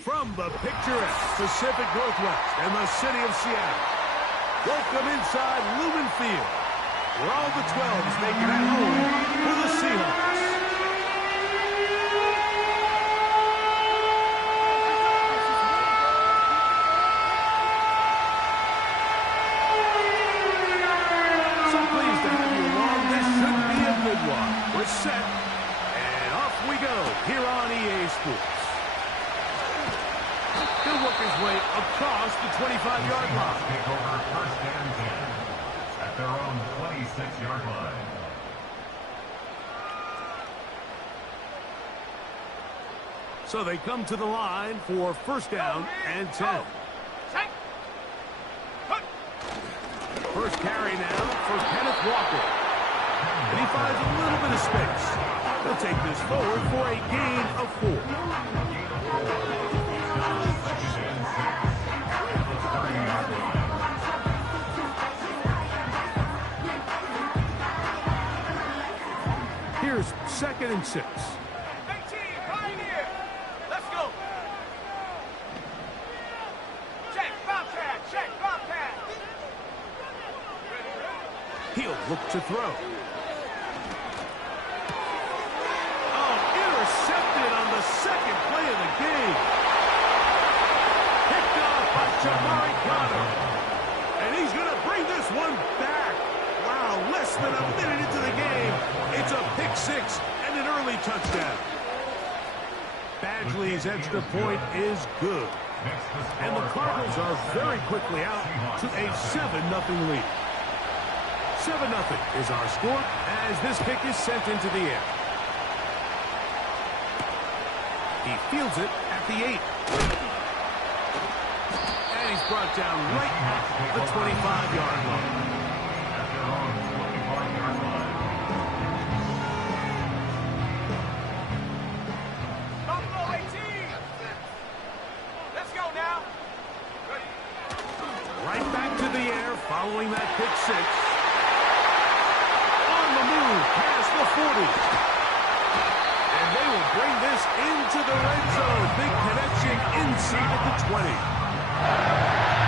From the picturesque Pacific Northwest and the city of Seattle, welcome inside Lumen Field, where all the 12s make it at home for the Seahawks. So pleased to have you along. This should be a good one. We're set, and off we go here on EA Sports. He'll work his way across the 25-yard line. Take over first and 10 at their own 26-yard line. So they come to the line for first down and 10. First carry now for Kenneth Walker. And he finds a little bit of space. He'll take this forward for a gain of 4. Here's 2nd and 6. He'll look to throw. Oh, intercepted on the second play of the game. Picked off by Jamari Connor. And he's going to bring this one back. Wow, less than a minute into the game. It's a pick six and an early touchdown. Badgley's extra point is good. And the Cardinals are very quickly out to a 7-0 lead. 7-0 is our score as this kick is sent into the air. He fields it at the 8. And he's brought down right at the 25-yard line. Right back to the air following that pick six. Past the 40. And they will bring this into the red zone. Big connection inside the 20.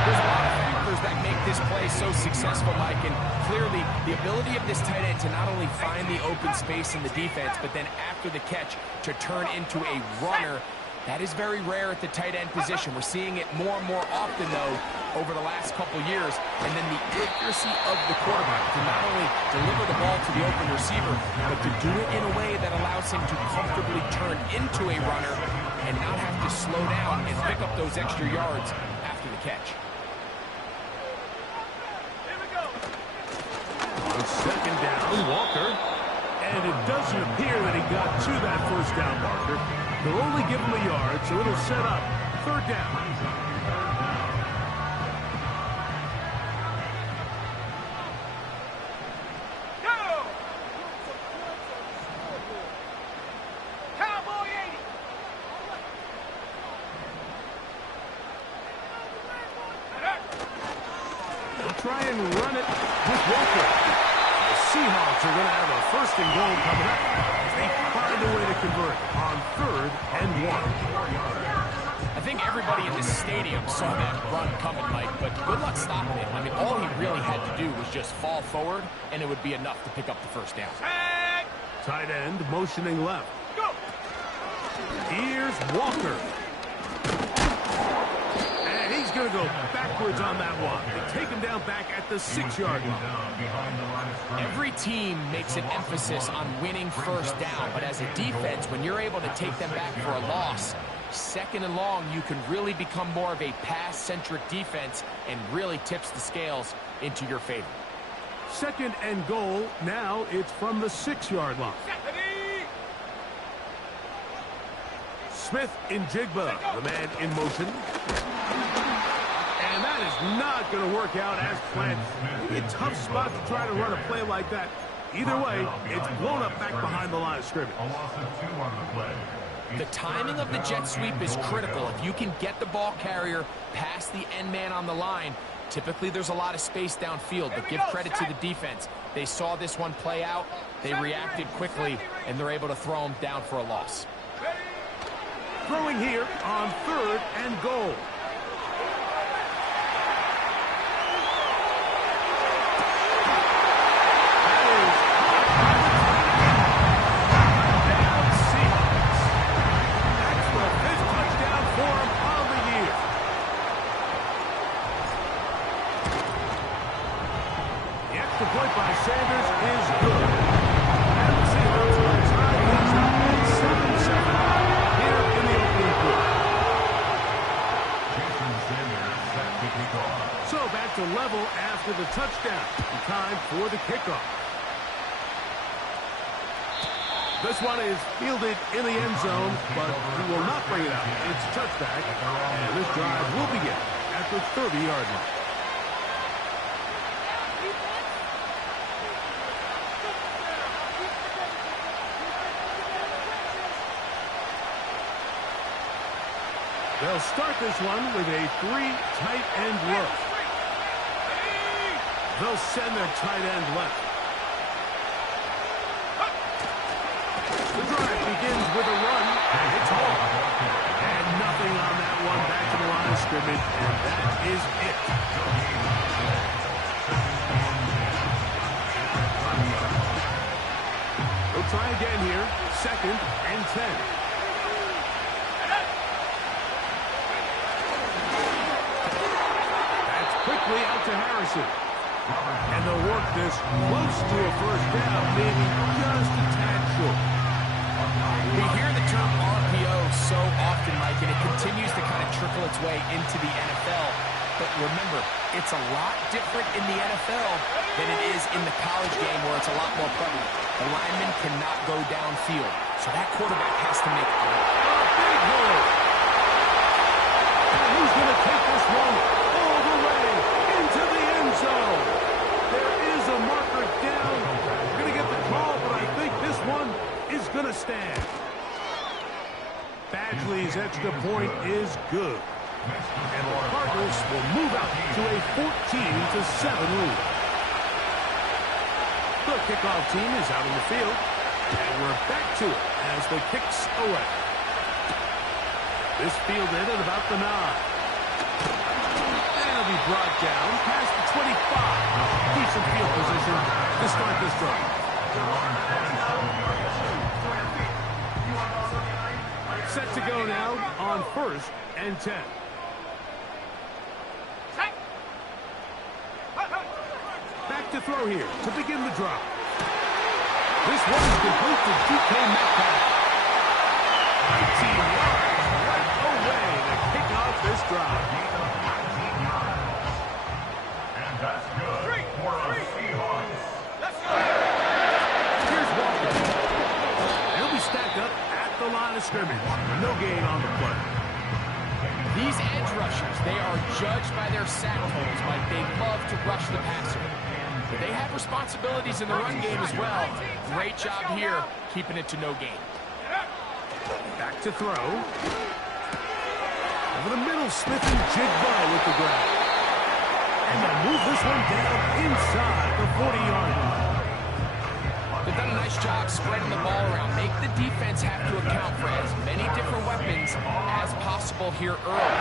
There's a lot of factors that make this play so successful, Mike, and clearly the ability of this tight end to not only find the open space in the defense, but then after the catch to turn into a runner. That is very rare at the tight end position. We're seeing it more and more often, though, over the last couple years. And then the accuracy of the quarterback to not only deliver the ball to the open receiver, but to do it in a way that allows him to comfortably turn into a runner and not have to slow down and pick up those extra yards after the catch. Here we go. On 2nd down, Walker. And it doesn't appear that he got to that first down marker. They'll only give him a yard, so it'll set up 3rd down. Go! Cowboy 80! They'll try and run it with Walker. The Seahawks are going to have a 1st and goal coming up. They find a way to convert on 3rd and 1. I think everybody in the stadium saw that run coming, Mike, but good luck stopping it. I mean, all he really had to do was just fall forward, and it would be enough to pick up the 1st down. Tight end motioning left. Go! Here's Walker. And he's going to go backwards on that one. They take him down back at the 6-yard line. Every team makes an emphasis on winning 1st down, but as a defense, when you're able to take them back for a loss, 2nd and long, you can really become more of a pass-centric defense and really tips the scales into your favor. 2nd and goal. Now it's from the 6-yard line. Smith in Jigba, the man in motion. And that is not going to work out as planned. Maybe a tough spot to try to run a play like that. Either way, it's blown up back behind the line of scrimmage. A loss of 2 on the play. The timing of the jet sweep is critical. If you can get the ball carrier past the end man on the line, typically there's a lot of space downfield, but give credit to the defense. They saw this one play out, they reacted quickly, and they're able to throw him down for a loss. Throwing here on 3rd and goal. The point by Sanders is good. And the Seahawks will tie things up at 7-7 here in the opening quarter. Jason Sanders set to kick off. So back to level after the touchdown. Time for the kickoff. This one is fielded in the end zone, but he will not bring it out. It's touchback, and this drive will begin at the 30-yard line. They'll start this one with a 3 tight end look. They'll send their tight end left. The drive begins with a run, and it's home. And nothing on that one back to the line of scrimmage, and that is it. We'll try again here, 2nd and 10. Quickly out to Harrison. And they'll work this close to a first down, maybe just a tad short. We hear the term RPO so often, Mike, and it continues to kind of trickle its way into the NFL. But remember, it's a lot different in the NFL than it is in the college game where it's a lot more prevalent. The lineman cannot go downfield, so that quarterback has to make a big hole. And who's going to take this one all the way into the end zone? There is a marker down. We're going to get the call, but I think this one is going to stand. Badgley's extra point is good. And the Cardinals will move out to a 14-7 lead. The kickoff team is out in the field. And we're back to it as the kicks away. This fielded at about the 9. And it'll be brought down past the 25. Decent field position to start this drive. Set to go now on 1st and 10. Back to throw here to begin the drive. This one is complete to DK Metcalf. 19 yards right away to kick off this drive. And that's good for the Seahawks. Here's Walker. He'll be stacked up at the line of scrimmage. No gain on the play. These edge rushers, they are judged by their sack totals, Mike. They love to rush the passer. But they have responsibilities in the run game as well. Great job here, keeping it to no gain. Back to throw. Over the middle, Smith and Jigba with the grab. And they'll move this one down inside the 40-yard line. They've done a nice job spreading the ball around. Make the defense have to account for as many different weapons as possible here early.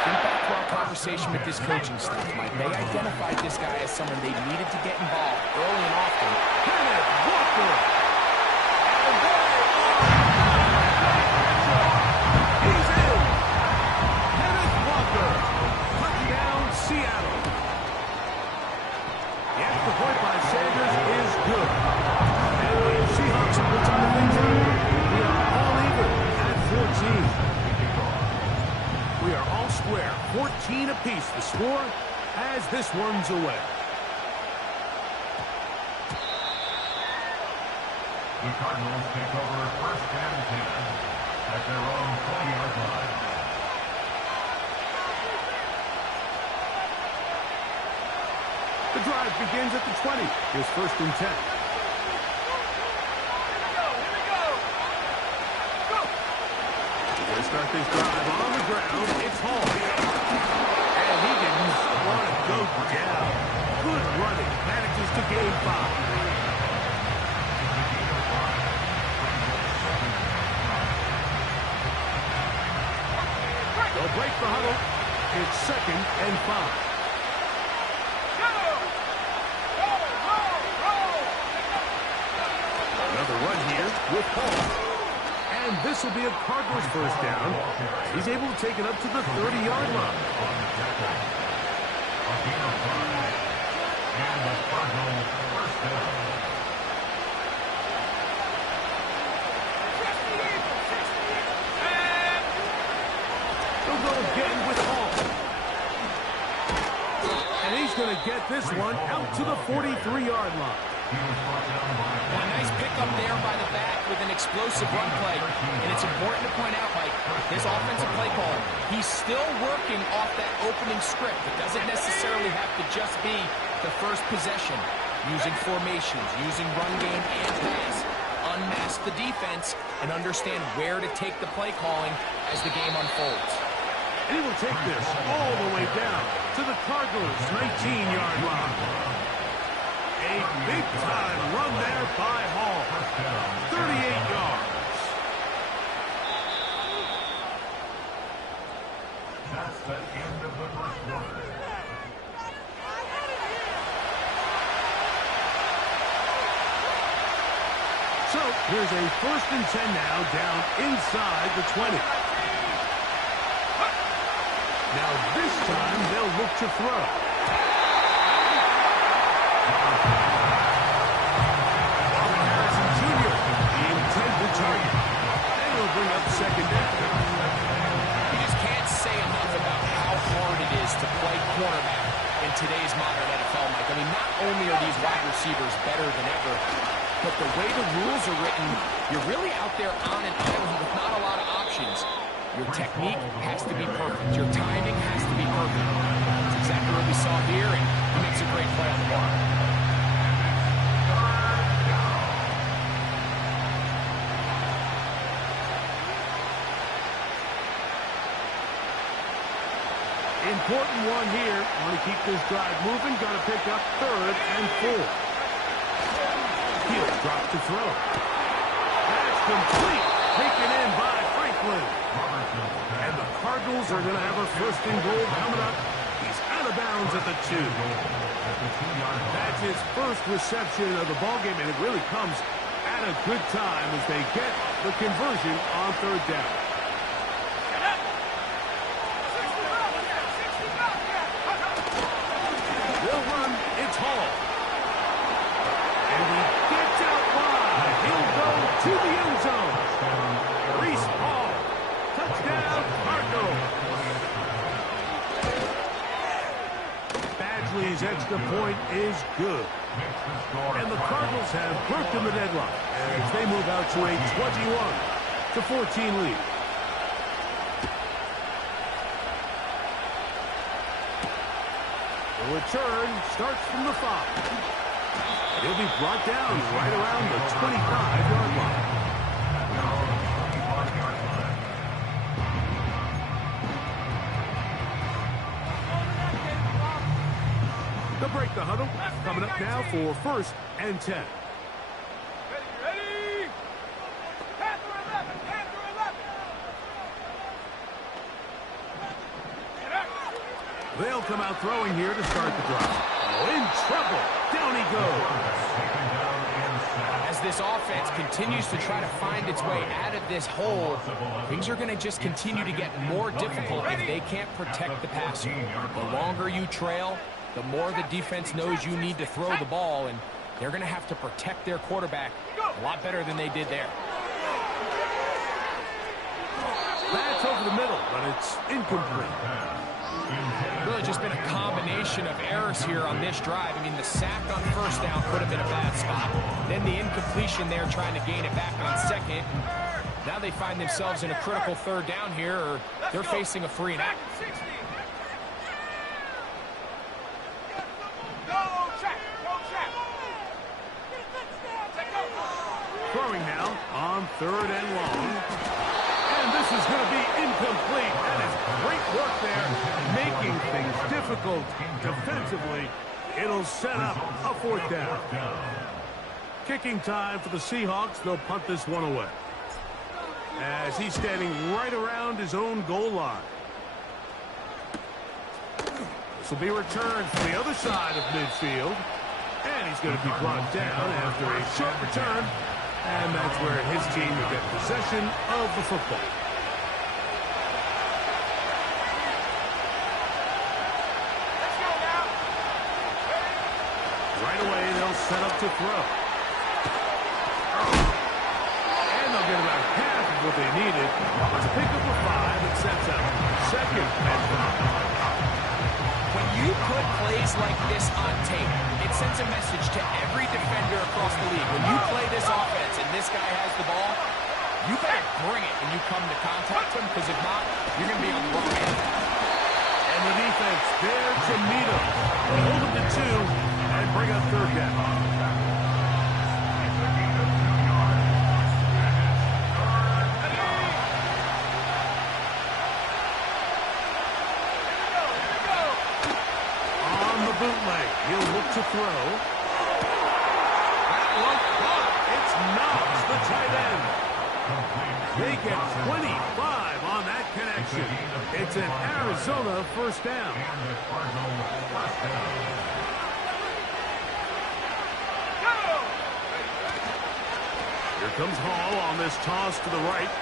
Think back to our conversation with this coaching staff, Mike. They identified this guy as someone they needed to get involved early and often. Kenneth Walker. And they are he's in. Kenneth Walker. Touchdown, Seattle. The extra point by Sanders is good. And the Seahawks will tie things up. We are all even at 14. We are all square, 14 apiece the score as this one's away. The Cardinals take over 1st and 10 at their own 20-yard line. The drive begins at the 20. Here's 1st and 10. Start this drive on the ground. It's Hall. And he didn't want to go down. Good running. Manages to gain 5. break the huddle. It's 2nd and 5. Another run here with Hall. And this will be a Cardinals first down. He's able to take it up to the 30-yard line. And the Cardinals first down. They'll go again with Hall. And he's going to get this one out to the 43-yard line. A nice pickup there by the back with an explosive run play. And it's important to point out, Mike, this offensive play call, he's still working off that opening script. It doesn't necessarily have to just be the first possession. Using formations, using run game and pass. Unmask the defense and understand where to take the play calling as the game unfolds. And he will take this all the way down to the Cardinals' 19-yard line. A big-time run there by Hall. 38 yards. That's the end of the first quarter. So here's a 1st and 10 now down inside the 20. Now this time they'll look to throw. Harrison Jr., the intended target. And he'll bring up 2nd down. You just can't say enough about how hard it is to play cornerback in today's modern NFL, Mike. I mean, not only are these wide receivers better than ever, but the way the rules are written, you're really out there on an island with not a lot of options. Your technique has to be perfect. Your timing has to be perfect. That's exactly what we saw here, and he makes a great play on the ball. Important one here. Want to keep this drive moving. Got to pick up 3rd and 4. He'll drop to throw. That's complete. Taken in by Franklin. And the Cardinals are going to have a 1st and goal coming up. He's out of bounds at the 2. That's his first reception of the ballgame, and it really comes at a good time as they get the conversion on 3rd down. They'll run. It's Hall. And he gets out wide. He'll go to the end zone. Reese Hall. Touchdown, Cardinals. Badgley's extra point is good. And the Cardinals have broken the deadlock as they move out to a 21-14 lead. The return starts from the 5. And he'll be brought down right around the 25-yard line. They'll break the huddle. Coming up now for 1st and 10. Ready? Panther 11, Panther 11. They'll come out throwing here to start the drive. Oh, in trouble. Down he goes. As this offense continues to try to find its way out of this hole, things are going to just continue to get more difficult if they can't protect the passer. The longer you trail, the more the defense knows you need to throw the ball, and they're going to have to protect their quarterback a lot better than they did there. That's over the middle, but it's incomplete. Really just been a combination of errors here on this drive. I mean, the sack on 1st down put him in a bad spot. Then the incompletion there trying to gain it back on 2nd. Now they find themselves in a critical 3rd down here, or they're facing a 3 and out. Throwing now on 3rd and long. And this is going to be incomplete. That is great work there, making things difficult defensively. It'll set up a 4th down. Kicking time for the Seahawks. They'll punt this one away as he's standing right around his own goal line. This will be returned from the other side of midfield. And he's going to be brought down after a short return. And that's where his team will get possession of the football. Let's go now. Right away, they'll set up to throw. And they'll get about half of what they needed. Let's pick up a 5 and sets up second and 5. When you put plays like this on tape, it sends a message to every defender across the league. When you play this offense and this guy has the ball, you better bring it when you come to contact him, because if not, you're going to be on the wrong end. And the defense there to meet him. They hold him to 2 and bring up third down. Bootleg. He'll look to throw. That one caught. It's Knobs, the tight end. They get 25 on that connection. It's an Arizona first down. Here comes Hall on this toss to the right.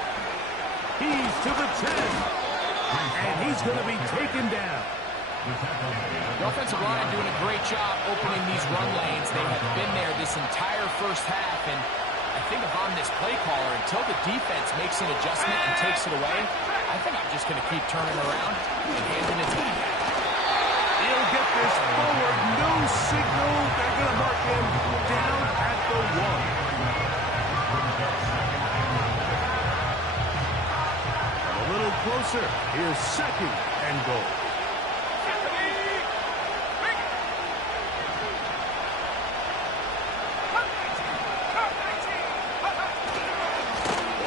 He's to the 10. And he's going to be taken down. The offensive line doing a great job opening these run lanes. They have been there this entire first half, and I think if I'm this play caller, until the defense makes an adjustment and takes it away, I think I'm just going to keep turning around and handing it to him. He'll get this forward. No signal. They're going to mark him down at the 1. A little closer. Here's second and goal.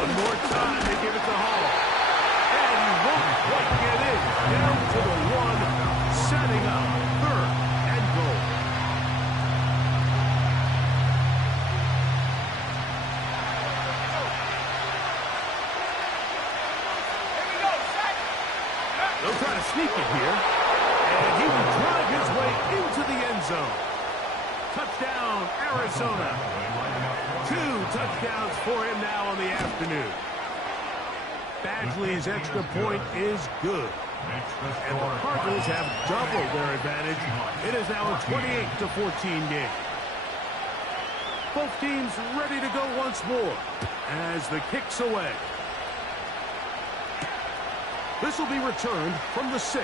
One more time, they give it to Hall. And he won't quite get in. Down to the 1, setting up third and goal. They'll try to sneak it here. And he will drive his way into the end zone. Touchdown, Arizona. 2 touchdowns for him now on the afternoon. Badgley's extra point is good. And the Cardinals have doubled their advantage. It is now a 28-14 game. Both teams ready to go once more as the kick's away. This will be returned from the 6.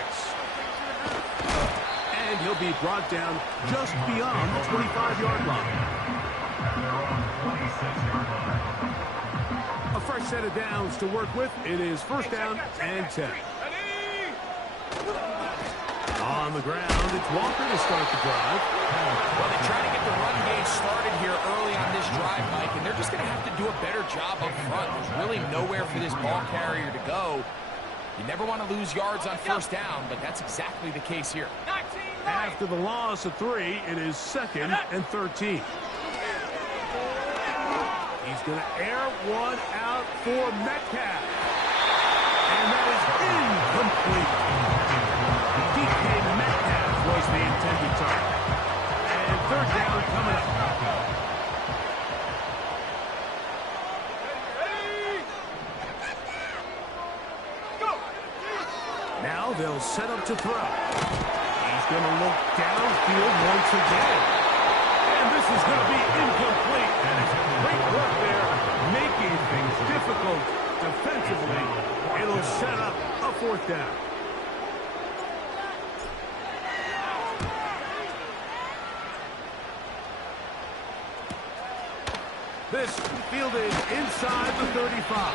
And he'll be brought down just beyond the 25-yard line. A fresh set of downs to work with. It is first down and 10. On the ground, it's Walker to start the drive. Well, they're trying to get the run game started here early on this drive, Mike, and they're just going to have to do a better job up front. There's really nowhere for this ball carrier to go. You never want to lose yards on first down, but that's exactly the case here. After the loss of 3, it is second and 13. He's going to air one out for Metcalf. And that is incomplete. DK Metcalf was the intended target. And third down coming up. Now they'll set up to throw. He's going to look downfield once again. And this is going to be incomplete. And it's great work there, making things difficult defensively. It'll set up a fourth down. This fielded inside the 35.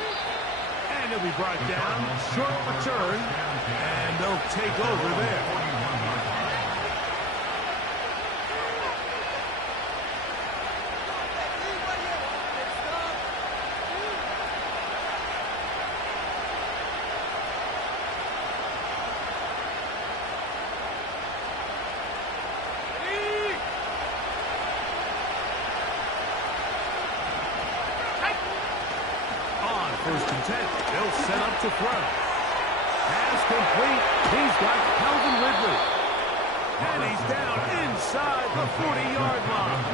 And he'll be brought down, short return, and they'll take over there. First and 10. They'll set up to throw. Pass complete. He's got Calvin Ridley. And he's down inside the 40-yard line.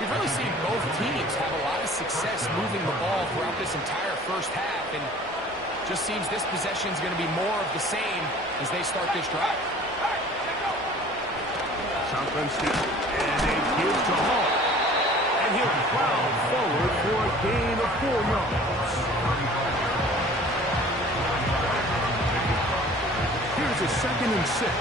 We've really seen both teams have a lot of success moving the ball throughout this entire first half, and just seems this possession is going to be more of the same as they start this drive. Shotgun snap, and a give to Hall. And he'll plow forward for a gain of 4 yards. Here's a 2nd and 6.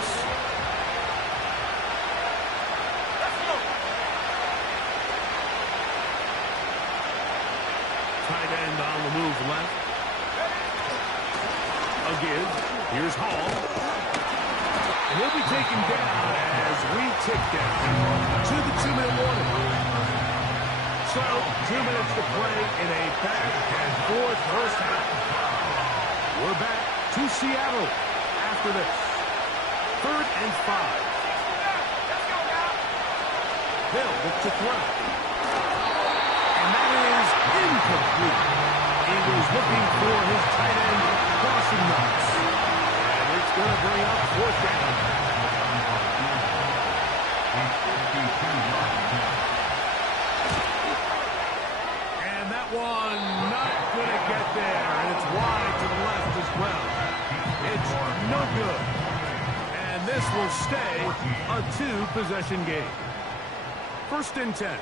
Tight end on the move left. A give. Here's Hall. And he'll be taken down as we tick down to the 2-minute warning. So, 2 minutes to play in a back-and-forth first half. We're back to Seattle after this. 3rd and 5. They'll look to throw. And that is incomplete. He was looking for his tight end crossing nuts. And it's going to bring up 4th down. And that one not going to get there. And it's wide to the left as well. It's no good. And this will stay a 2-possession game. 1st and 10.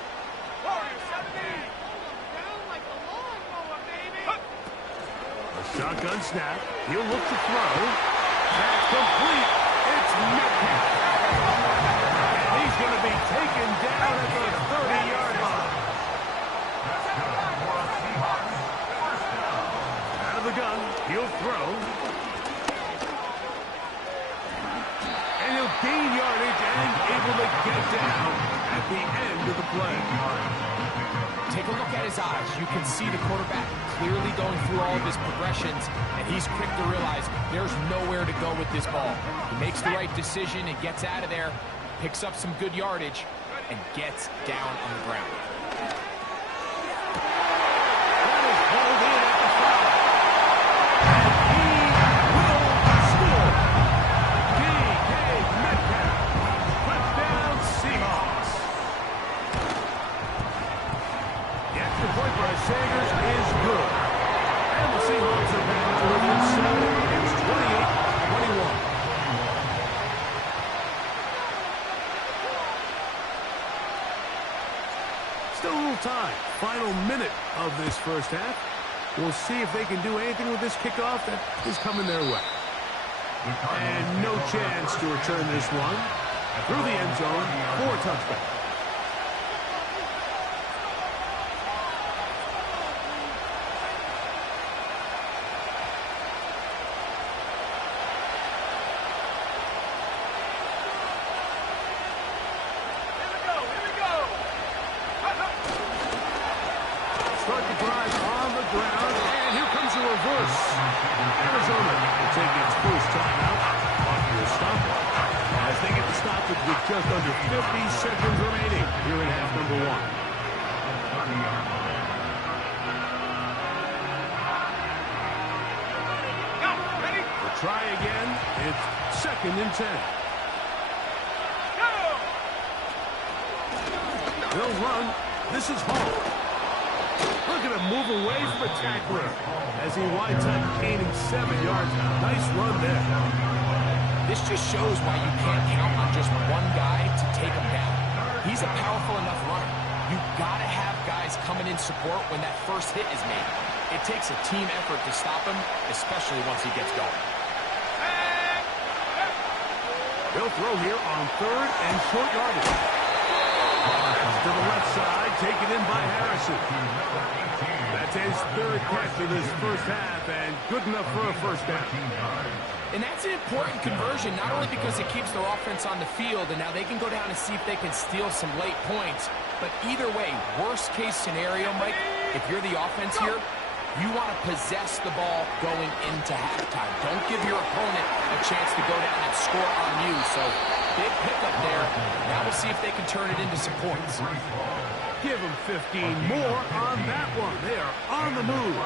Shotgun snap. He'll look to throw. That's complete. It's Metcalf. And he's going to be taken down at the 30-yard line. Out of the gun. He'll throw. And he'll gain yardage and able to get down at the end of the play. Take a look at his eyes. You can see the quarterback clearly going through all of his progressions, and he's quick to realize there's nowhere to go with this ball. He makes the right decision and gets out of there, picks up some good yardage, and gets down on the ground. That is pulled in at the 5. And he will score. D.K. Metcalf. Touchdown Seahawks. The extra point by Sagers is good. And the Seahawks are back to within 7. It's 28-21. Still a little time. Final minute of this first half. We'll see if they can do anything with this kickoff that is coming their way. And no chance to return this one. Through the end zone for a touchback. Start the drive on the ground, and here comes a reverse. Arizona will take its first timeout off your stop as they get to stop it with just under 50 seconds remaining here in half number 1. The try again. It's 2nd and 10. They'll run. This is Hall. Look at him move away from a tackler as he winds up gaining 7 yards. Nice run there. This just shows why you can't count on just one guy to take him down. He's a powerful enough runner. You've got to have guys coming in support when that first hit is made. It takes a team effort to stop him, especially once he gets going. They'll throw here on 3rd and short yardage. To the left side, taken in by Harrison. That's his 3rd catch of this first half, and good enough for a first down. And that's an important conversion, not only because it keeps their offense on the field, and now they can go down and see if they can steal some late points, but either way, worst case scenario, Mike, if you're the offense here, you want to possess the ball going into halftime. Don't give your opponent a chance to go down and score on you. So big pickup there. Now we'll see if they can turn it into some points. Give them 15 more on that one. They are on the move.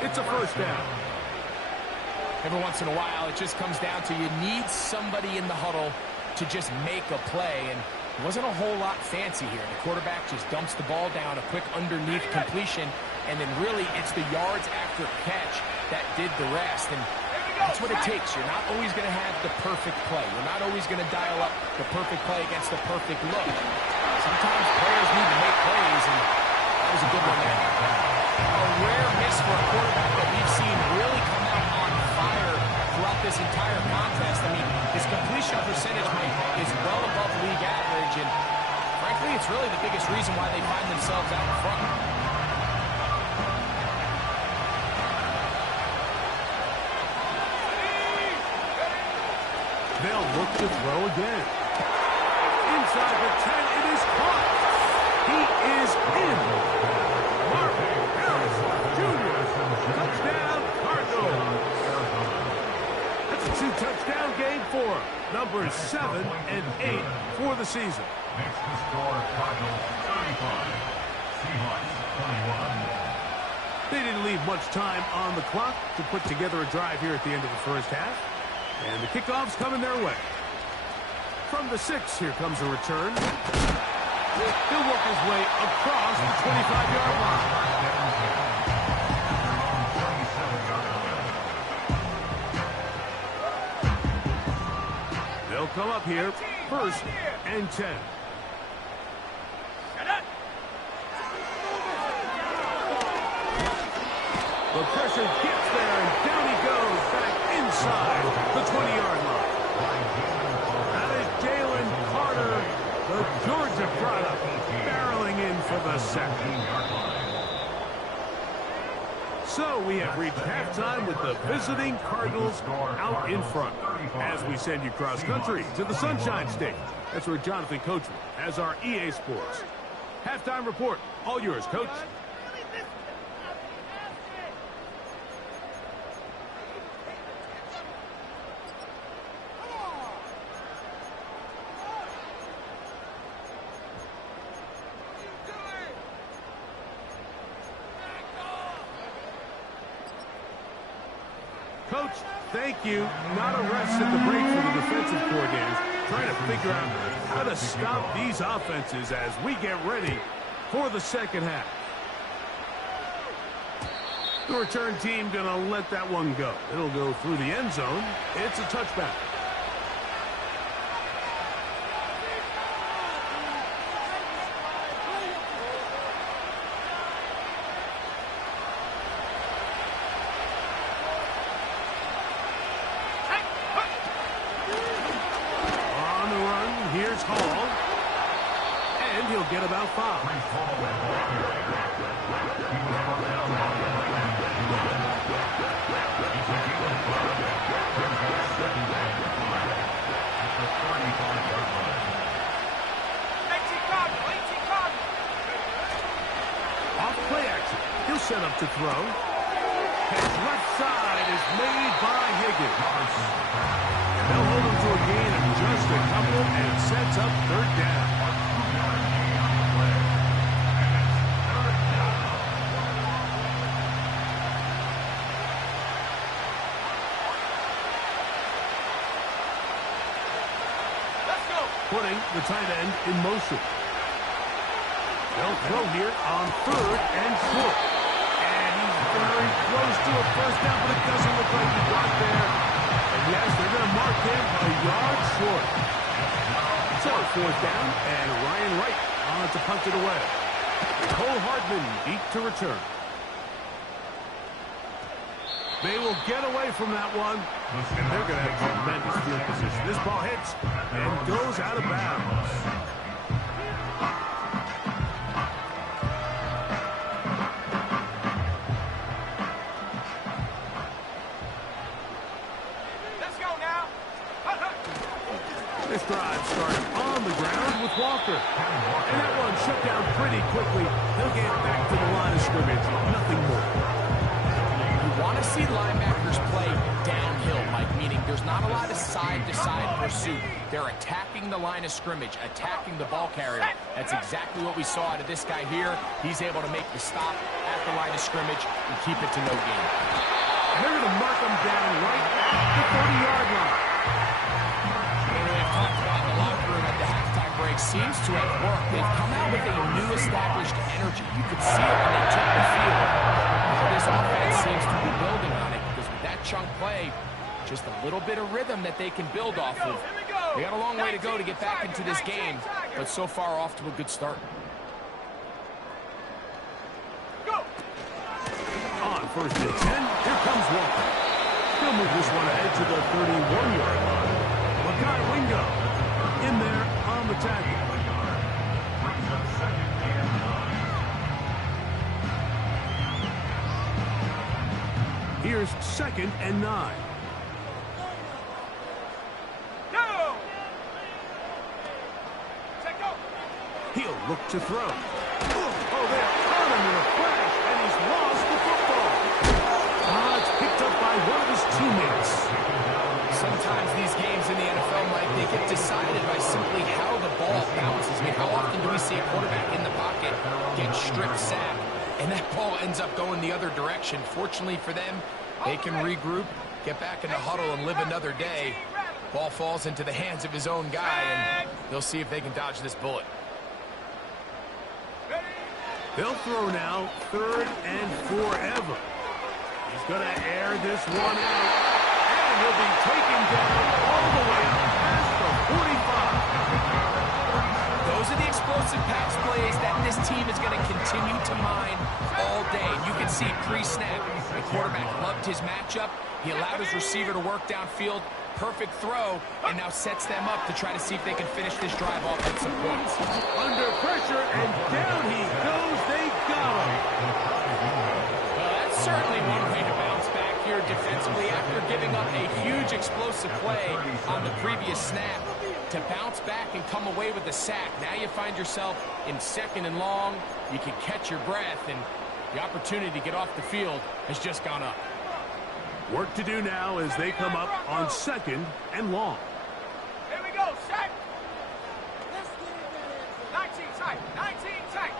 It's a first down. Every once in a while, it just comes down to you need somebody in the huddle to just make a play, and it wasn't a whole lot fancy here. The quarterback just dumps the ball down, a quick underneath completion, and then really it's the yards after catch that did the rest. And that's what it takes. You're not always going to have the perfect play. You're not always going to dial up the perfect play against the perfect look. Sometimes players need to make plays, and that was a good one there. A rare miss for a quarterback that we've seen really come out on fire throughout this entire contest. I mean, his completion percentage, Mike, is well above league average, and frankly, it's really the biggest reason why they find themselves out in front. They'll look to throw again. Inside the 10, it is caught. He is in. Marvin Harrison Jr. Touchdown, Cardinals. That's a 2-touchdown game for numbers 7 and 8 for the season. Next to score, Cardinals 35, Seahawks 21. They didn't leave much time on the clock to put together a drive here at the end of the first half. And the kickoff's coming their way. From the 6, here comes a return. He'll work his way across the 25-yard line. They'll come up here, 1st and 10. The pressure gets there, and down he goes, back inside the 20-yard line. That is Jalen Carter, the Georgia product, barreling in for the sack. So we have reached halftime with the visiting Cardinals out in front. As we send you cross-country to the Sunshine State. That's where Jonathan Coachman has our EA Sports halftime report. All yours, Coach. Coach, thank you. Not a rest at the break for the defensive coordinators, trying to figure out how to stop these offenses as we get ready for the second half. The return team going to let that one go. It'll go through the end zone. It's a touchback. Get about 5. Off play action. He'll set up to throw. His left side is made by Higgins. And they'll hold him to a gain of just a couple, and it sets up 3rd down. Putting the tight end in motion. They'll throw here on 3rd and short. And he's very close to a first down, but it doesn't look like he got there. And yes, they're going to mark him a yard short. So 4th down, and Ryan Wright on to punt it away. Cole Hardman deep to return. They will get away from that one, and they're going to have tremendous field position. This ball hits and goes out of bounds. Let's go now. This drive started on the ground with Walker. And that one shut down pretty quickly. They'll get back to the line of scrimmage. Nothing more. Want to see linebackers play downhill, Mike, meaning there's not a lot of side-to-side pursuit. They're attacking the line of scrimmage, attacking the ball carrier. That's exactly what we saw out of this guy here. He's able to make the stop at the line of scrimmage and keep it to no gain. They're going to mark him down right at the 30-yard line. We've talked about the Mike, seems to have worked. They've come out with a new established energy. You could see it when they took the field. Now this offense seems to be building on it because with that chunk play, just a little bit of rhythm that they can build off of. They got a long way to go to get back into this game, but so far off to a good start. On first and 10, here comes Walker. He'll move this one ahead to the 31-yard line. Makai Wingo in there on the tackle. Here's 2nd and 9. He'll look to throw. Oh, they're on him in a crash, and he's lost the football. It's picked up by one of his teammates. Sometimes these games in the NFL, Mike, they get decided by simply how the ball bounces. I mean, how often do we see a quarterback in the pocket get strip sacked, and that ball ends up going the other direction? Fortunately for them, they can regroup, get back in the huddle, and live another day. Ball falls into the hands of his own guy, and they'll see if they can dodge this bullet. They'll throw now, 3rd and forever. He's going to air this one out, and he'll be taken down all the way up past the 45. Those are the explosive pass plays that this team is going to continue to mine all day. You can see pre-snap, the quarterback loved his matchup. He allowed his receiver to work downfield. Perfect throw, and now sets them up to try to see if they can finish this drive off with some points. Under pressure, and down he goes. They got him. Well, that's certainly one way to bounce back here defensively after giving up a huge explosive play on the previous snap. To bounce back and come away with a sack. Now you find yourself in 2nd and long. You can catch your breath, and the opportunity to get off the field has just gone up. Work to do now as they come up on 2nd and long. Here we go, set. 19 tight, 19 tight.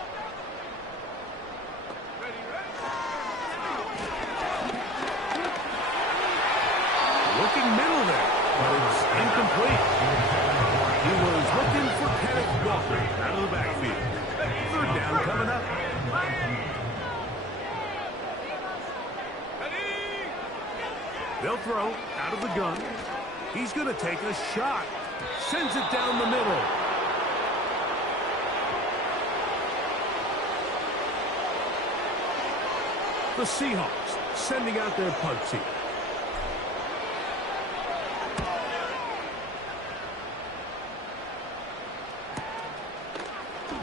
Ready. Looking middle there, but it's incomplete. He was looking for Kenneth Walker out of the backfield. 3rd down coming up. They'll throw out of the gun. He's going to take a shot. Sends it down the middle. The Seahawks sending out their punt team.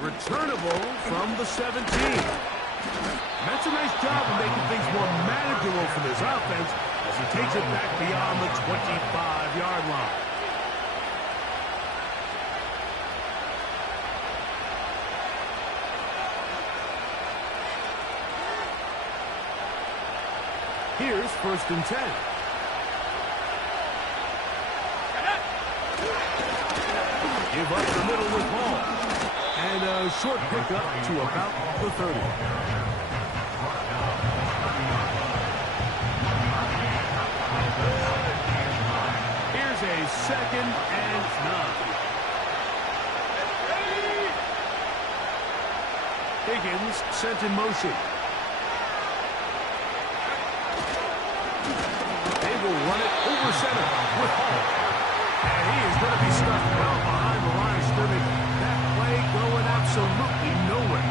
Returnable from the 17. That's a nice job of making things more manageable for this offense as he takes it back beyond the 25-yard line. Here's 1st and 10. Give up the middle with Hall. And a short pickup to about the 30. Here's a 2nd and 9. Higgins sent in motion. They will run it over center with Hall. And he is going to be stuck well behind the line of scrimmage. That play going absolutely nowhere.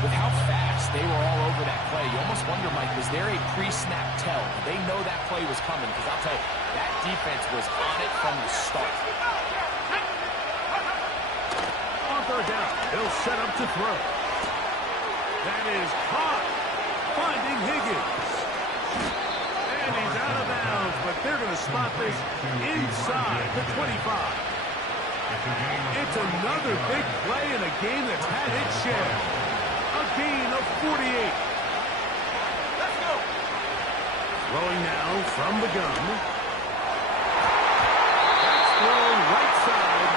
With how fast they were all over that play, you almost wonder, Mike, was there a pre-snap tell? Did they know that play was coming? Because I'll tell you, that defense was on it from the start. On 3rd down, he'll set up to throw. That is caught, finding Higgins. And he's out of bounds, but they're going to spot this inside the 25. It's another big play in a game that's had its share. A gain of 48. Let's go. Throwing now from the gun. That's thrown right side.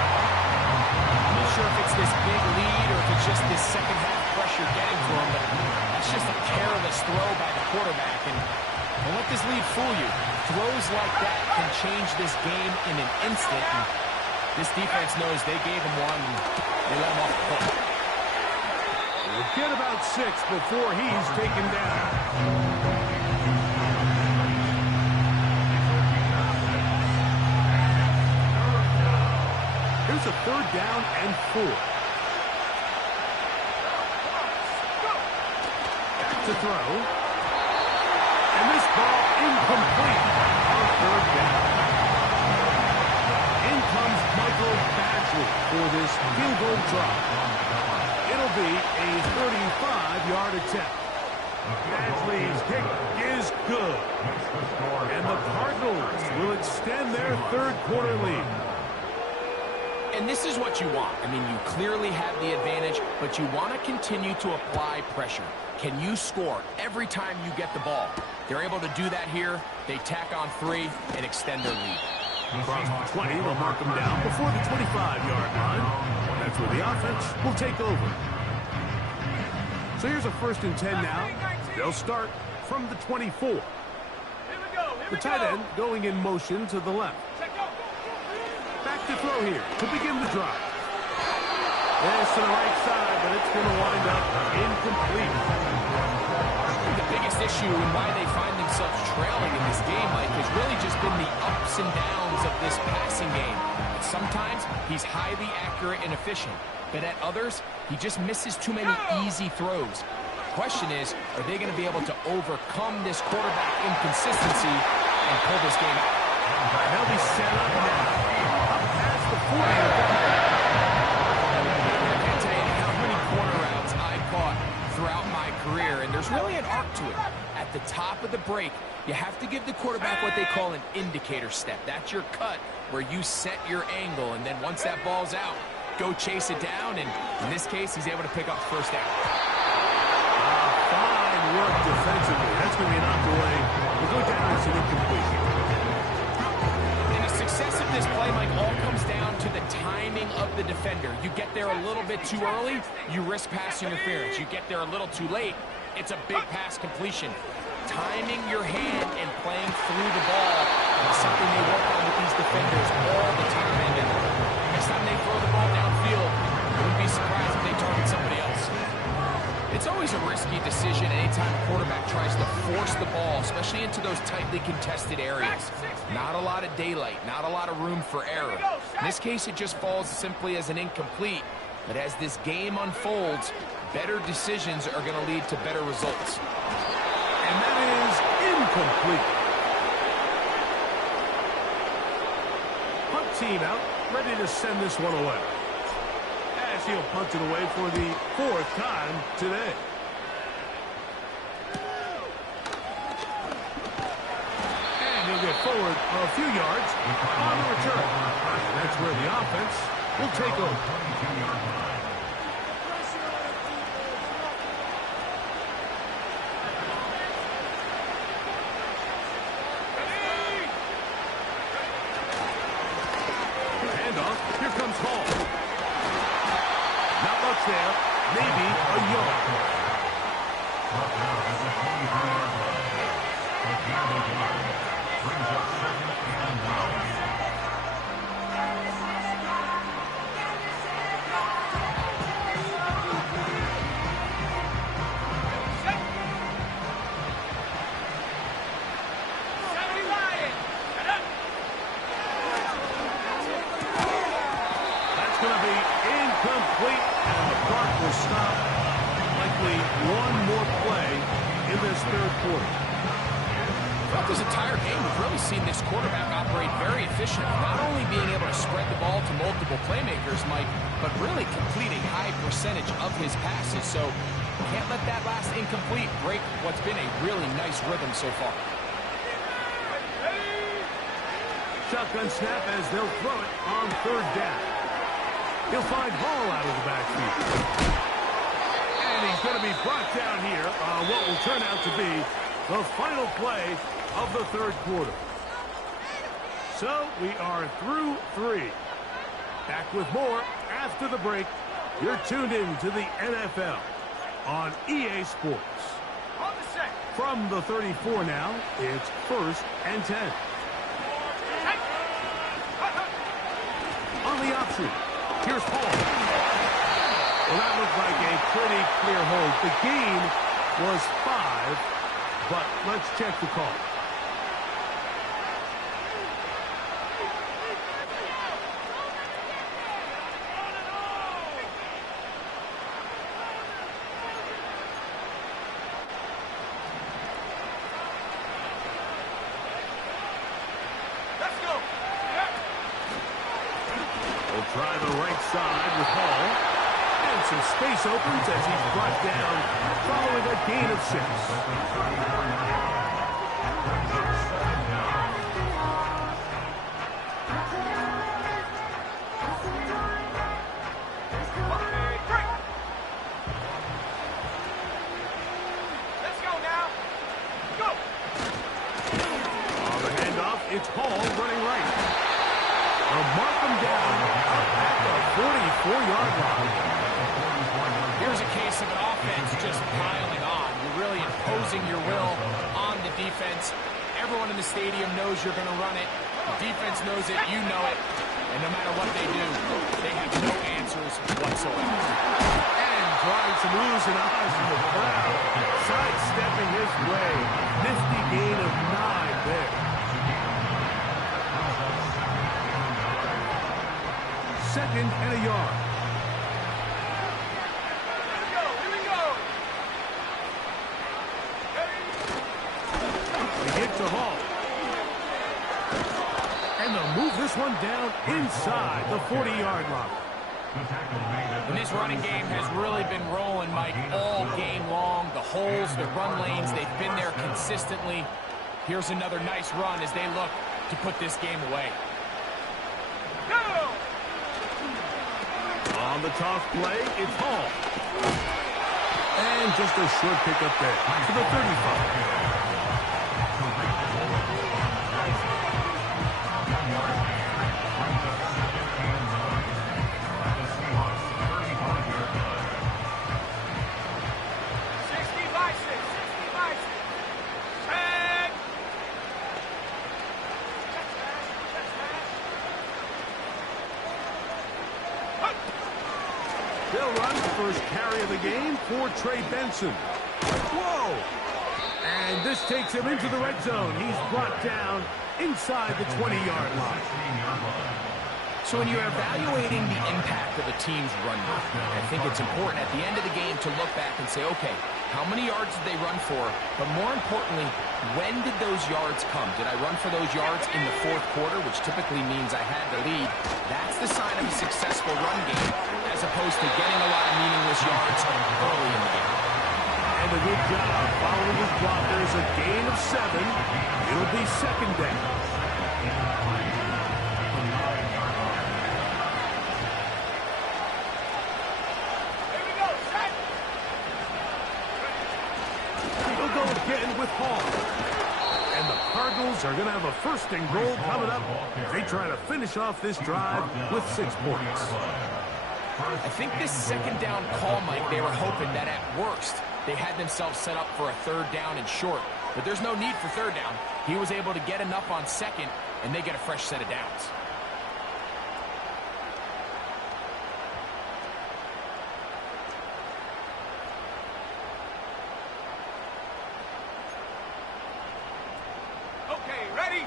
I'm not sure if it's this big lead or if it's just this second half pressure getting to him, but that's just a careless throw by the quarterback. And don't let this lead fool you. Throws like that can change this game in an instant. And This defense knows they gave him one, and they let him off the hook. We'll get about 6 before he's taken down. Here's a 3rd down and 4. Back to throw. And this ball incomplete on 3rd down. In comes Michael Badgley for this field goal drop. It'll be a 35-yard attempt. Badgley's kick is good. And the Cardinals will extend their 3rd quarter lead. And this is what you want. I mean, you clearly have the advantage, but you want to continue to apply pressure. Can you score every time you get the ball? They're able to do that here. They tack on 3 and extend their lead. Across the 20, they'll mark them down before the 25-yard line. That's where the offense will take over. So here's a 1st and 10 now. They'll start from the 24. The tight end going in motion to the left. Back to throw here to begin the drive. This to the right side, but it's going to wind up incomplete. The biggest issue and why they find themselves trailing in this game, Mike, has really just been the ups and downs of this passing game. Sometimes he's highly accurate and efficient, but at others, he just misses too many easy throws. The question is, are they going to be able to overcome this quarterback inconsistency and pull this game out? They'll be set up now. Up past the 40. I can't tell you how many corner routes I caught throughout my career, and there's really an arc to it. At the top of the break, you have to give the quarterback what they call an indicator step. That's your cut where you set your angle, and then once that ball's out, go chase it down, and in this case, he's able to pick up 1st down. Fine work defensively. That's going to be knocked away. We'll go down as an incomplete. Success of this play, Mike, all comes down to the timing of the defender. You get there a little bit too early, you risk pass interference. You get there a little too late, it's a big pass completion. Timing your hand and playing through the ball is something they work on with these defenders all the time. And next time they throw the ball downfield, I wouldn't be surprised if they target somebody else. It's always a risky decision anytime a quarterback tries to force the ball, especially into those tightly contested areas. Not a lot of daylight, not a lot of room for error. In this case, it just falls simply as an incomplete. But as this game unfolds, better decisions are going to lead to better results. And that is incomplete. Punt team out, ready to send this one away. As he'll punt it away for the 4th time today. And he'll get forward a few yards on the return. That's where the offense will take over. Handoff. Here comes Hall. Not much there. Maybe a yard. Brings up 2nd and 9. Incomplete, and the clock will stop. Likely one more play in this 3rd quarter. Throughout this entire game, we've really seen this quarterback operate very efficient, not only being able to spread the ball to multiple playmakers, Mike, but really complete a high percentage of his passes. So can't let that last incomplete break what's been a really nice rhythm so far. Shotgun snap as they'll throw it on 3rd down. He'll find Hall out of the backfield. And he's going to be brought down here on what will turn out to be the final play of the 3rd quarter. So we are through 3. Back with more after the break. You're tuned in to the NFL on EA Sports. From the 34 now, it's 1st and 10. On only option. Here's Hall. Well, that looked like a pretty clear hold. The gain was 5, but let's check the call. Try the right side with Hall. And some space opens as he's brought down following a gain of 6. Let's go now. Go. On the handoff, it's Hall running right. Mark him down up at the 44-yard line. Here's a case of an offense just piling on. You're really imposing your will on the defense. Everyone in the stadium knows you're going to run it. The defense knows it, you know it. And no matter what they do, they have no answers whatsoever. And drawing some oohs and ahs from the crowd. Sidestepping his way. Nifty gain of 9 there. Second and a yard. Here we go. They get to Hall. And they'll move this one down inside the 40-yard line. And this running game has really been rolling, Mike, all game long. The holes, the run lanes, they've been there consistently. Here's another nice run as they look to put this game away. Go. On the toss play, it's Hall. And just a short pickup there to the 35. They'll run the first carry of the game for Trey Benson. Whoa! And this takes him into the red zone. He's brought down inside the 20-yard line. So when you're evaluating the impact of a team's run game, I think it's important at the end of the game to look back and say, okay, how many yards did they run for? But more importantly, when did those yards come? Did I run for those yards in the fourth quarter, which typically means I had the lead? That's the sign of a successful run game, as opposed to getting a lot of meaningless yards early in the game. And a good job following his block. There's a gain of 7. It'll be second down. With Hall. And the Cardinals are going to have a first and goal coming up. They try to finish off this drive with 6 points. I think this second down call, Mike, they were hoping that at worst they had themselves set up for a third down and short. But there's no need for third down. He was able to get enough on second, and they get a fresh set of downs.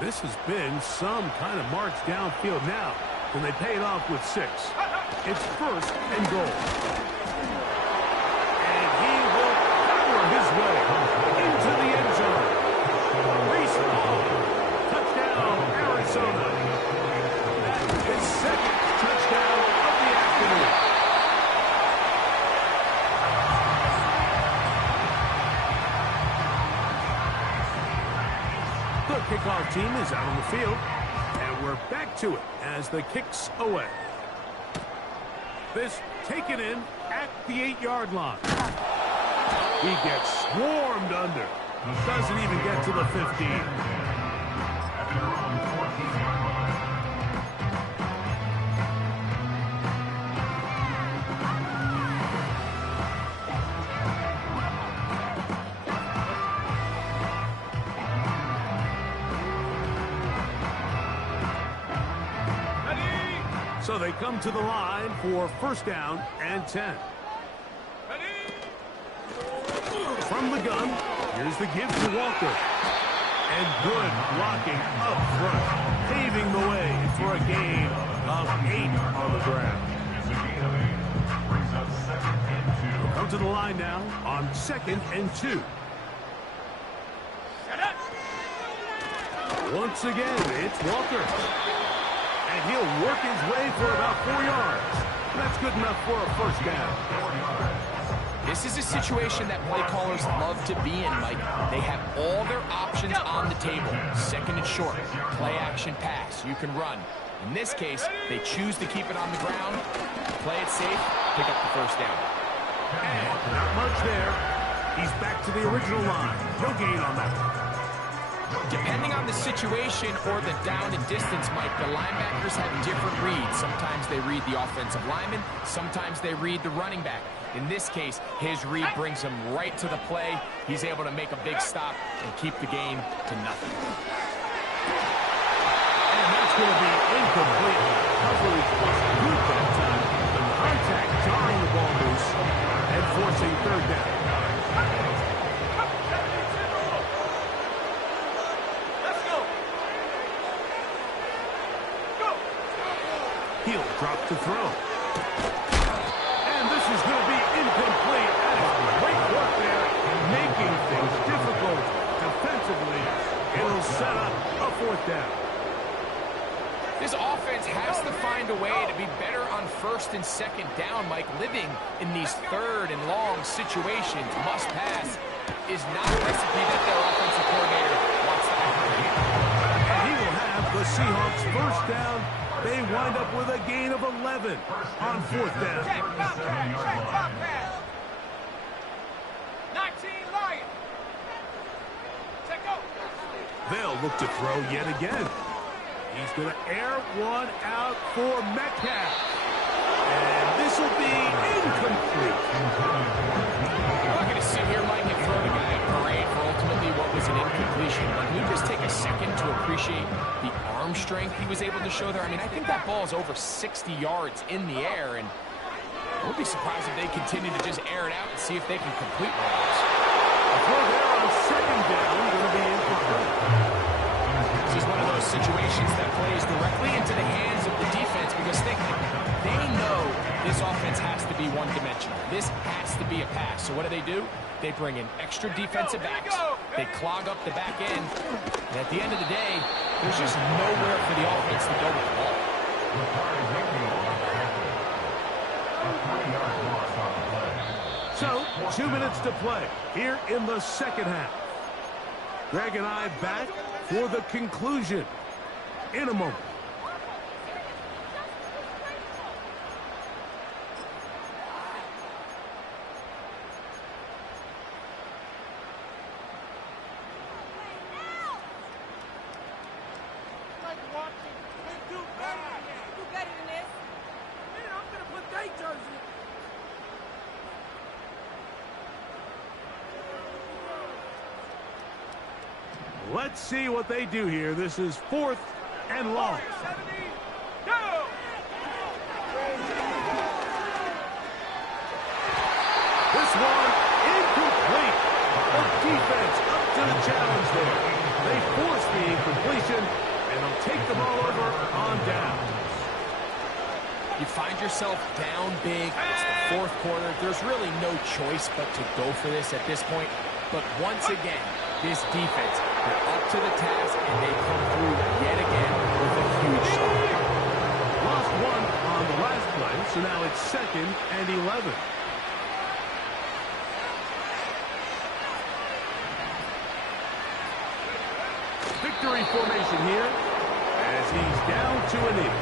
This has been some kind of march downfield now. Can they pay it off with 6? It's first and goal. And he will power his way into the end zone. Reese Hall. Touchdown, Arizona. That's his second touchdown of the afternoon. The kickoff team is out on the field, and we're back to it as the kick's away. This taken in at the 8-yard line. He gets swarmed under. Doesn't even get to the 15. So they come to the line for first down and 10. From the gun, here's the give to Walker. And good blocking up front, paving the way for a gain of 8 on the ground. Come to the line now on 2nd and 2. Once again, it's Walker. And he'll work his way for about 4 yards. That's good enough for a first down. This is a situation that play callers love to be in, Mike. They have all their options on the table. 2nd and short, play action pass, you can run. In this case, they choose to keep it on the ground, play it safe, pick up the first down. And not much there. He's back to the original line. No gain on that one. Depending on the situation or the down and distance, Mike, the linebackers have different reads. Sometimes they read the offensive lineman, sometimes they read the running back. In this case, his read brings him right to the play. He's able to make a big stop and keep the game to nothing. And that's going to be incomplete. Coverage was good that time. The contact jarring the ball loose and forcing third down. He'll drop to throw. And this is going to be incomplete. That is great work there, making things difficult defensively. It'll set up a fourth down. This offense has to find a way to be better on 1st and 2nd down, Mike. Living in these 3rd and long situations, must pass, is not a recipe that their offensive coordinator wants to operate. And he will have the Seahawks first down. They wind up with a gain of 11 on 4th down. Check, top pass. 19 Lions. Check go. They'll look to throw yet again. He's going to air one out for Metcalf. And this will be incomplete. I'm not going to sit here, Mike, and throw the guy a parade for ultimately what was an incompletion. But can you just take a second to appreciate the arm strength he was able to show there? I mean, I think that ball is over 60 yards in the air, and I would be surprised if they continue to just air it out and see if they can complete one of those. A throw there on 2nd down, going to be incomplete. This is one of those situations that plays directly into the hands of the defense because they know this offense has to be one-dimensional. This has to be a pass. So what do? They bring in extra defensive backs. They clog up the back end. And at the end of the day, there's just nowhere for the offense to go with the ball. So, 2 minutes to play here in the 2nd half. Greg and I back for the conclusion in a moment. Let's see what they do here. This is 4th and long. This one incomplete. The defense up to the challenge there. They force the incompletion, and they'll take the ball over on down. You find yourself down big. It's the 4th quarter. There's really no choice but to go for this at this point. But once again, this defense, they're up to the task, and they come through yet again with a huge stop. Lost one on the last play, so now it's 2nd and 11. Victory formation here as he's down to a knee.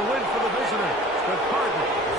a win for the visitors, the Cardinals.